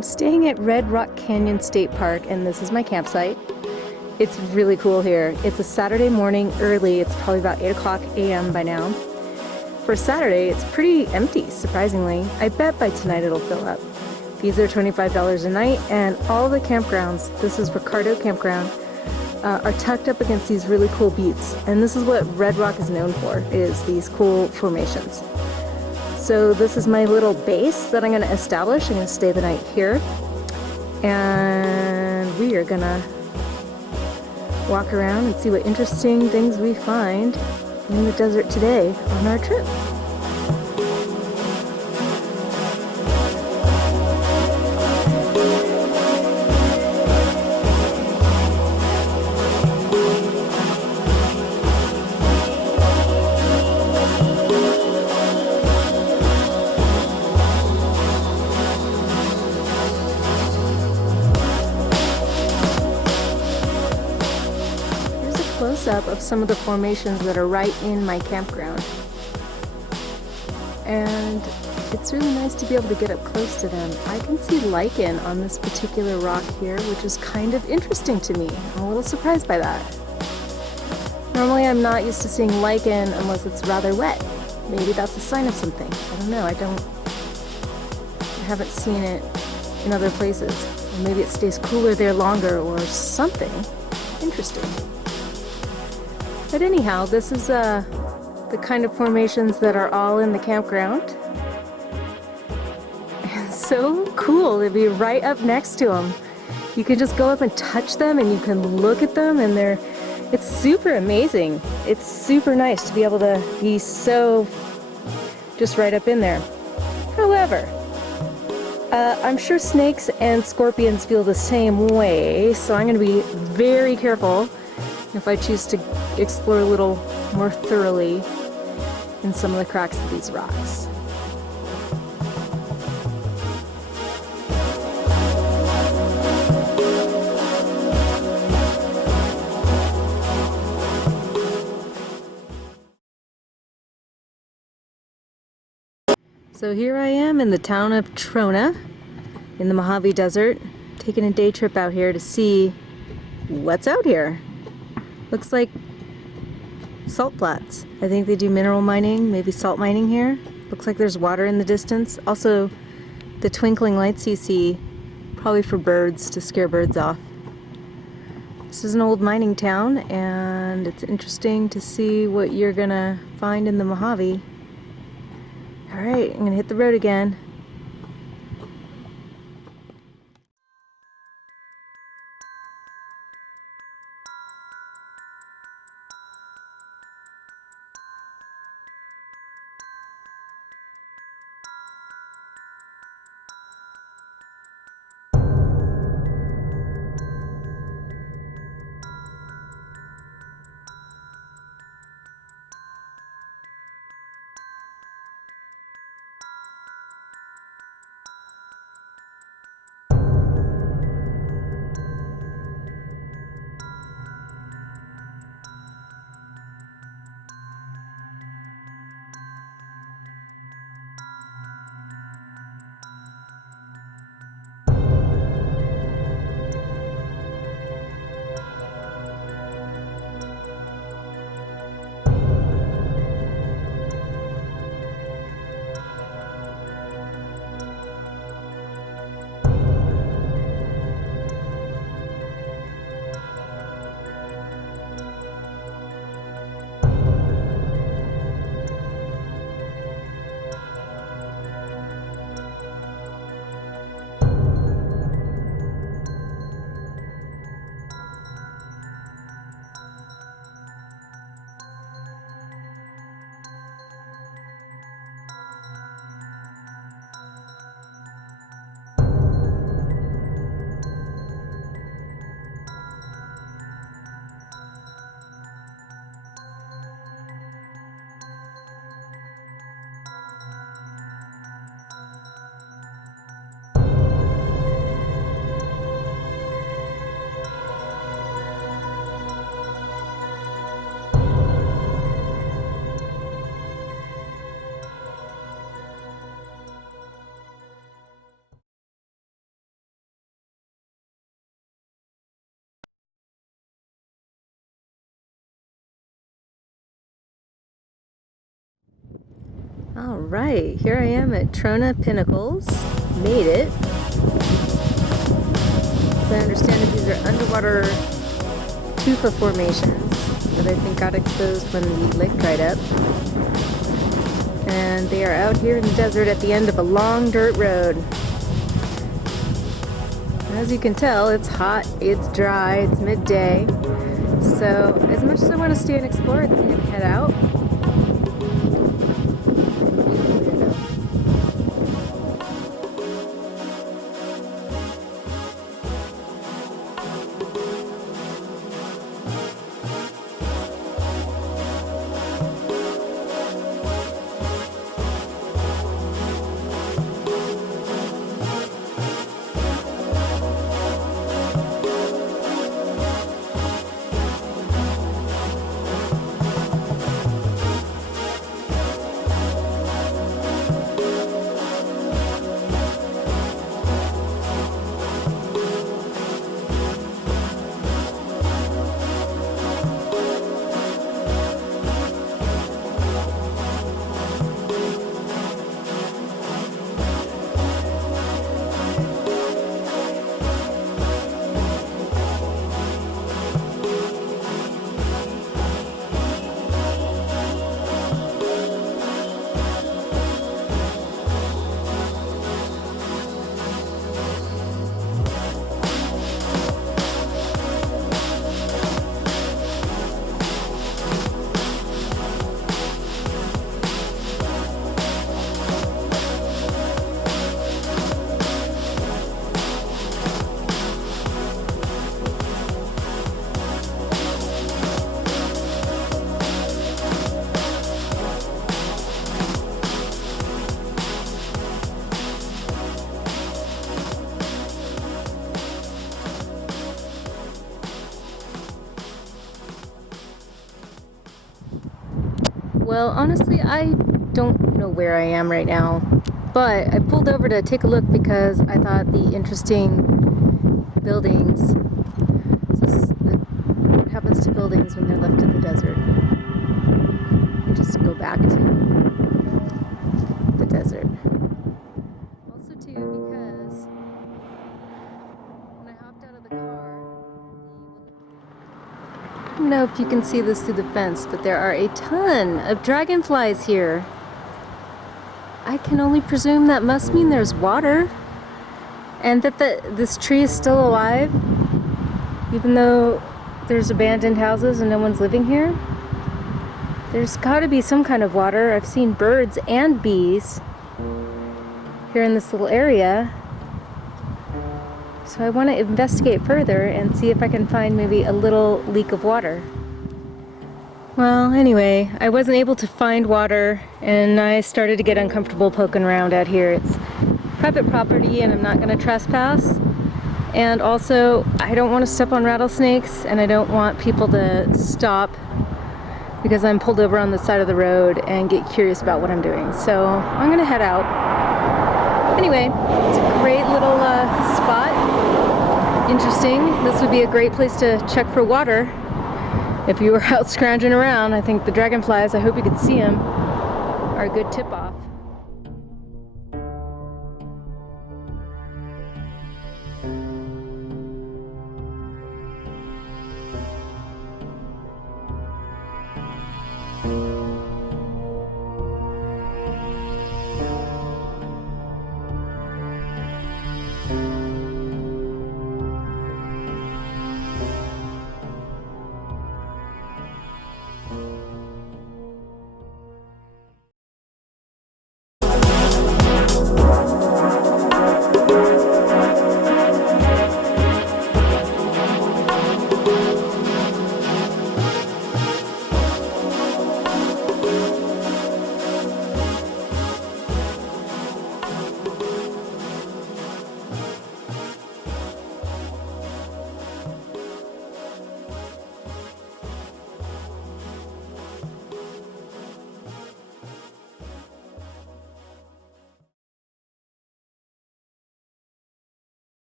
I'm staying at Red Rock Canyon State Park, and this is my campsite. It's really cool here. It's a Saturday morning early. It's probably about 8 o'clock a.m. by now. For Saturday, it's pretty empty, surprisingly. I bet by tonight it'll fill up. These are $25 a night, and all the campgrounds, this is Ricardo Campground, are tucked up against these really cool buttes. And this is what Red Rock is known for, is these cool formations. So this is my little base that I'm going to establish. I'm going to stay the night here. And we are going to walk around and see what interesting things we find in the desert today on our trip. Close-up of some of the formations that are right in my campground, and it's really nice to be able to get up close to them. I can see lichen on this particular rock here, which is kind of interesting to me. I'm a little surprised by that. Normally I'm not used to seeing lichen unless it's rather wet. Maybe that's a sign of something. I don't know. I haven't seen it in other places. Or maybe it stays cooler there longer or something interesting. But anyhow, this is the kind of formations that are all in the campground. And so cool to be right up next to them. You can just go up and touch them, and you can look at them, and it's super amazing. It's super nice to be able to be so just right up in there. However, I'm sure snakes and scorpions feel the same way, so I'm going to be very careful if I choose to explore a little more thoroughly in some of the cracks of these rocks. So here I am in the town of Trona in the Mojave Desert, taking a day trip out here to see what's out here. Looks like salt flats. I think they do mineral mining, maybe salt mining here. Looks like there's water in the distance. Also, the twinkling lights you see, probably for birds, to scare birds off. This is an old mining town, and it's interesting to see what you're gonna find in the Mojave. All right, I'm gonna hit the road again. All right, here I am at Trona Pinnacles. Made it. As I understand it, these are underwater tufa formations that I think got exposed when the lake dried up. And they are out here in the desert at the end of a long dirt road. As you can tell, it's hot, it's dry, it's midday. So as much as I want to stay and explore, I think I'm going to head out. Well, honestly, I don't know where I am right now, but I pulled over to take a look because I thought the interesting buildings, what happens to buildings when they're left in the desert. And just go back to the desert. Also too, because when I hopped out of the car, I don't know if you can see this through the fence, but there are a ton of dragonflies here. I can only presume that must mean there's water, and that this tree is still alive, even though there's abandoned houses and no one's living here. There's got to be some kind of water. I've seen birds and bees here in this little area. So I want to investigate further and see if I can find maybe a little leak of water. Well, anyway, I wasn't able to find water and I started to get uncomfortable poking around out here. It's private property and I'm not going to trespass. And also, I don't want to step on rattlesnakes and I don't want people to stop because I'm pulled over on the side of the road and get curious about what I'm doing. So I'm going to head out. Anyway, it's a great little spot. Interesting. This would be a great place to check for water if you were out scrounging around. I think the dragonflies, I hope you could see them, are a good tip-off.